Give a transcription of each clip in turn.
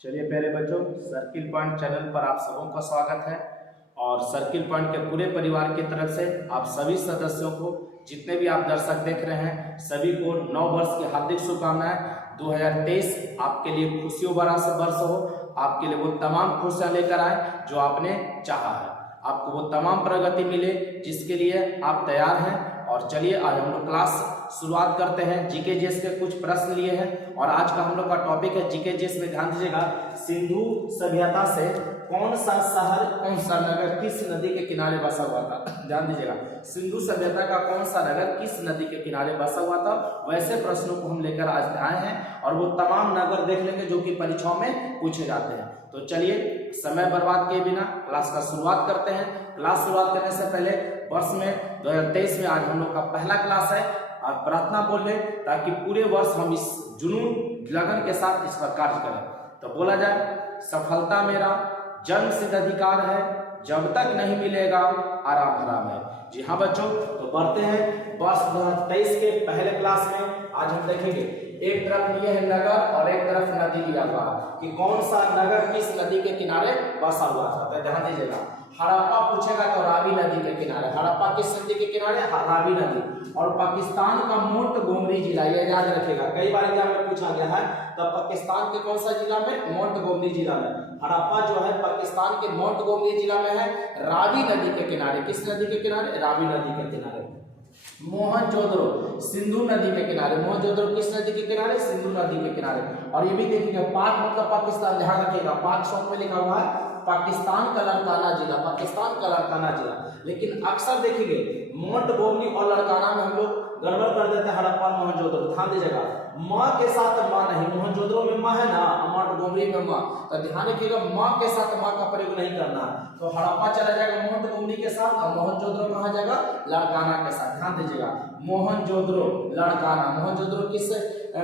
चलिए प्यारे बच्चों, सर्किल पॉइंट चैनल पर आप सबों का स्वागत है। और सर्किल पॉइंट के पूरे परिवार की तरफ से आप सभी सदस्यों को, जितने भी आप दर्शक देख रहे हैं, सभी को नव वर्ष की हार्दिक शुभकामनाएं। 2023 आपके लिए खुशियों भरा वर्ष हो। आपके लिए वो तमाम खुशियां लेकर आए जो आपने चाहा है। आपको वो तमाम प्रगति मिले जिसके लिए आप तैयार हैं। और चलिए आज हम लोग क्लास शुरुआत करते हैं। जीके जीएस के कुछ प्रश्न लिए हैं और आज का हम लोग का टॉपिक है जीके जीएस में। ध्यान दीजिएगा, सिंधु सभ्यता से कौन सा शहर, कौन सा नगर किस नदी के किनारे बसा हुआ था? ध्यान दीजिएगा, सिंधु सभ्यता का कौन सा नगर किस नदी के किनारे बसा हुआ था? वैसे प्रश्नों को हम लेकर आज आए हैं और वो तमाम नगर देख लेंगे जो कि परीक्षाओं में पूछे जाते हैं। तो चलिए समय बर्बाद किए बिना क्लास का शुरुआत करते हैं। क्लास शुरुआत करने से पहले वर्ष में 2023 में आज हम लोग का पहला क्लास है और प्रार्थना बोल ले ताकि पूरे वर्ष हम इस जुनून लगन के साथ इस पर कार्य करें। तो बोला जाए, सफलता मेरा जन्म सिद्ध अधिकार है, जब तक नहीं मिलेगा आराम हराम है। जी हाँ बच्चों, तो बढ़ते हैं वर्ष 2023 के पहले क्लास में। आज हम देखेंगे एक तरफ ये है नगर और एक तरफ नदी लिया हुआ कि कौन सा नगर किस नदी के किनारे बसा हुआ था। तो ध्यान दीजिएगा, हड़प्पा पूछेगा तो रावी नदी के किनारे। हड़प्पा किस नदी के किनारे? रावी नदी। और पाकिस्तान का मोंटगोमरी जिला, ये याद रखेगा, कई बार एग्जाम में पूछा गया है। तो पाकिस्तान के कौन सा जिला में? मोंटगोमरी जिला में। हड़प्पा जो है पाकिस्तान के मोंटगोमरी जिला में है, रावी नदी के किनारे। किस नदी के किनारे? रावी नदी के किनारे। मोहनजोदड़ो सिंधु नदी के किनारे। मोहनजोदड़ो किस नदी के किनारे? सिंधु नदी के किनारे। और ये भी देखिएगा, पाक मतलब पाकिस्तान, ध्यान रखिएगा, पाक शब्द में लिखा हुआ है पाकिस्तान का लड़काना जिला, पाकिस्तान का लड़काना जिला। लेकिन अक्सर देखेंगे मोंटगोमरी और लड़काना में हम लोग गड़बड़ कर देते हैं। हड़प्पा मोहनजोदड़ो, ध्यान दीजिएगा, माँ के साथ माँ नहीं। मोहनजोदड़ो में माँ है ना, मोंटगोमरी में माँ। तो ध्यान रखिएगा, माँ के साथ माँ का प्रयोग नहीं करना। तो हड़प्पा चला जाएगा मोंटगोमरी के साथ और मोहनजोदड़ो कहाँ जाएगा? लड़काना के साथ। ध्यान दीजिएगा, मोहनजोदड़ो लड़काना। मोहनजोदड़ो किस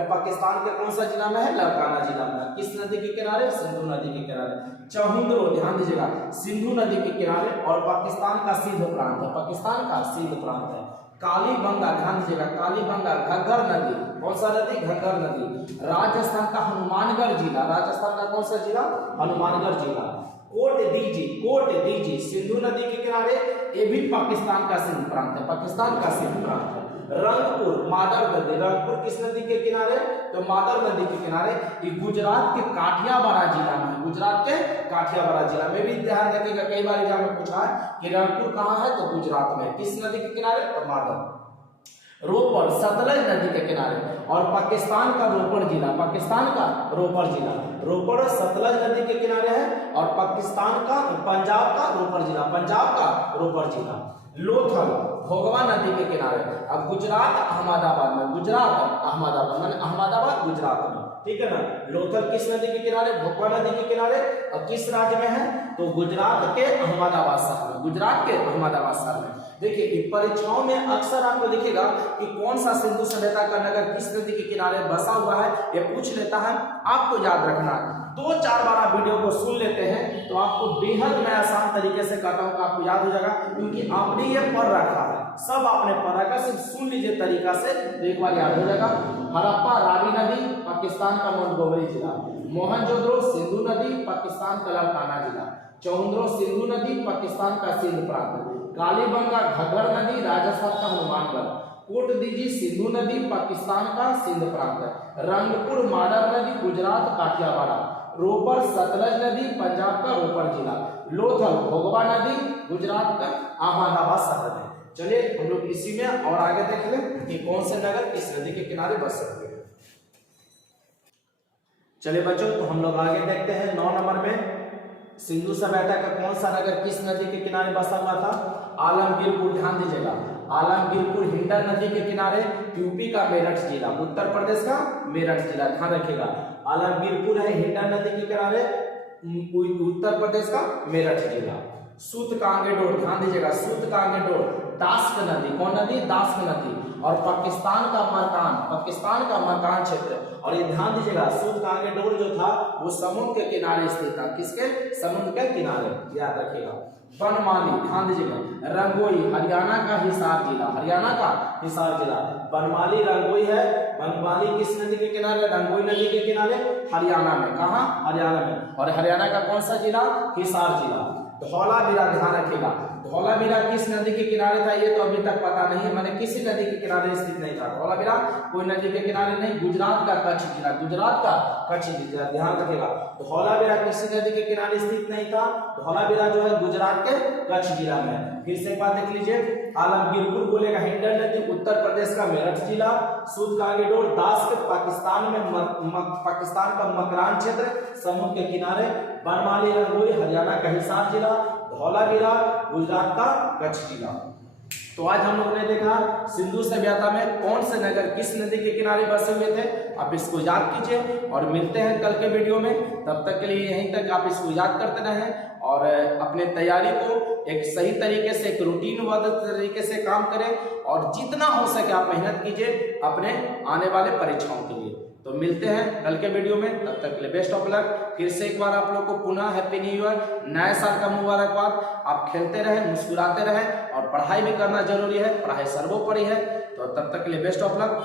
पाकिस्तान के कौन सा जिला में है? लड़काना जिला में। किस नदी के किनारे? सिंधु नदी के किनारे। चहुंद्रो, ध्यान दीजिएगा, सिंधु नदी के किनारे और पाकिस्तान का सिंध प्रांत है, पाकिस्तान का सिंध प्रांत है। कालीबंगा, ध्यान दीजिएगा, कालीबंगा घग्गर नदी। कौन सा नदी? घग्गर नदी। राजस्थान का हनुमानगढ़ जिला, राजस्थान का कौन सा जिला? हनुमानगढ़ जिला। कोट दीजी सिंधु नदी के किनारे, ये भी पाकिस्तान का सिंध प्रांत है, पाकिस्तान का सिंध प्रांत है। रंगपुर मादर नदी, रंगपुर किस नदी के किनारे? तो मादर नदी के किनारे। ये गुजरात के काठियावाड़ जिला में, गुजरात के काठियावाड़ जिला में भी ध्यान रखिएगा, कई बार एग्जाम में पूछा है कि रंगपुर कहाँ है? तो गुजरात में। किस नदी के किनारे? तो मादर। रोपड़ सतलज नदी के किनारे और पाकिस्तान का रोपड़ जिला, पाकिस्तान का रोपड़ जिला। रोपड़ सतलज नदी के किनारे है और पाकिस्तान का, पंजाब का रोपड़ जिला, पंजाब का रोपड़ जिला। लोथल भोगवा नदी के किनारे। अब गुजरात अहमदाबाद में, गुजरात अहमदाबाद माने अहमदाबाद गुजरात में, ठीक है ना। लोथल किस नदी के किनारे? भोगवा नदी के किनारे। और किस राज्य में है? तो गुजरात के अहमदाबाद शहर में, गुजरात के अहमदाबाद शहर में। देखिए परीक्षाओं में अक्सर आपको दिखेगा कि कौन सा सिंधु सभ्यता का नगर किस नदी के किनारे बसा हुआ है, ये पूछ लेता है। आपको याद रखना, 2-4 बार आप वीडियो को सुन लेते हैं तो आपको बेहद मैं आसान तरीके से कहता हूँ कि आपको याद हो जाएगा, क्योंकि आपने ये पढ़ रखा है, सब आपने पढ़ रखा, सिर्फ सुन लीजिए तरीका से तो एक बार याद हो जाएगा। हड़प्पा रावी नदी, पाकिस्तान का मोंटगोमरी जिला। मोहनजोदड़ो सिंधु नदी, पाकिस्तान का लड़काना जिला। चहुंद्रो सिंधु नदी, पाकिस्तान का सिंध प्रांत। कालीबंगा घग्गर नदी, राजस्थान का हनुमानगढ़। कोटदीजी सिंधु नदी, पाकिस्तान का सिंध प्रांत। रंगपुर मादर नदी, गुजरात काठियावाड़। रोपड़ सतलज नदी, पंजाब का रोपड़ जिला। लोथल भोगवा नदी, गुजरात का अहमदाबाद शहर है। चलिए हम लोग इसी में और आगे देख लें कि कौन से नगर किस नदी के किनारे बस सकते हैं। चलिए बच्चों, तो हम लोग आगे देखते हैं 9 नंबर में, सिंधु सभ्यता का कौन सा नगर किस नदी के किनारे बसा हुआ था? आलमगीरपुर, ध्यान दीजिएगा, आलमगीरपुर हिंडन नदी के किनारे, यूपी का मेरठ जिला, उत्तर प्रदेश का मेरठ जिला। ध्यान रखिएगा, आलमगीरपुर है हिंडन नदी के किनारे, उत्तर प्रदेश का मेरठ जिला। सूतकांगेडोर, ध्यान दीजिएगा, सूतकांगेडोर दास्क नदी, कौन नदी? दास्क नदी। और पाकिस्तान का मकान क्षेत्र। और ये ध्यान दीजिएगा सूद का आगे डोर जो था वो समुद्र के किनारे स्थित था। किसके? समुद्र के किनारे, याद रखिएगा। बनमाली, ध्यान दीजिएगा, रंगोई हरियाणा का हिसार जिला, बनमाली रंगोई है। बनमाली किस नदी के किनारे? रंगोई नदी के किनारे, हरियाणा में। कहाँ? हरियाणा में। और हरियाणा का कौन सा जिला? हिसार जिला। धौलावीरा, ध्यान रखिएगा, धौलावीरा किस नदी के किनारे था? ये तो अभी तक पता नहीं है, मैंने किसी नदी के किनारे स्थित नहीं था। धौलावीरा कोई नदी के किनारे नहीं, गुजरात का कच्छ जिला, ध्यान रखिएगा। धौलावीरा किसी नदी के किनारे स्थित नहीं था, धौलावीरा जो है गुजरात के कच्छ जिला में। फिर से एक बात देख लीजिए, आलमगीरपुर बोलेगा हिंडन नदी उत्तर प्रदेश का मेरठ जिला। सूद का आगे डोर दास के पाकिस्तान का मकरान क्षेत्र समुद्र के किनारे। बनमाली रंगोई हरियाणा का हिसार जिला। धौलावीरा गुजरात का कच्छ जिला। तो आज हम लोगों ने देखा सिंधु सभ्यता में कौन से नगर किस नदी के किनारे बसे हुए थे। आप इसको याद कीजिए और मिलते हैं कल के वीडियो में। तब तक के लिए यहीं तक आप इसको याद करते रहें और अपने तैयारी को एक सही तरीके से, एक रूटीनबद्ध तरीके से काम करें और जितना हो सके आप मेहनत कीजिए अपने आने वाले परीक्षाओं के लिए। तो मिलते हैं कल के वीडियो में, तब तक के लिए बेस्ट ऑफ लक। फिर से एक बार आप लोग को पुनः हैप्पी न्यू ईयर, नए साल का मुबारकबाद। आप खेलते रहें, मुस्कुराते रहें और पढ़ाई भी करना जरूरी है, पढ़ाई सर्वोपरि है। तो तब तक के लिए बेस्ट ऑफ लक।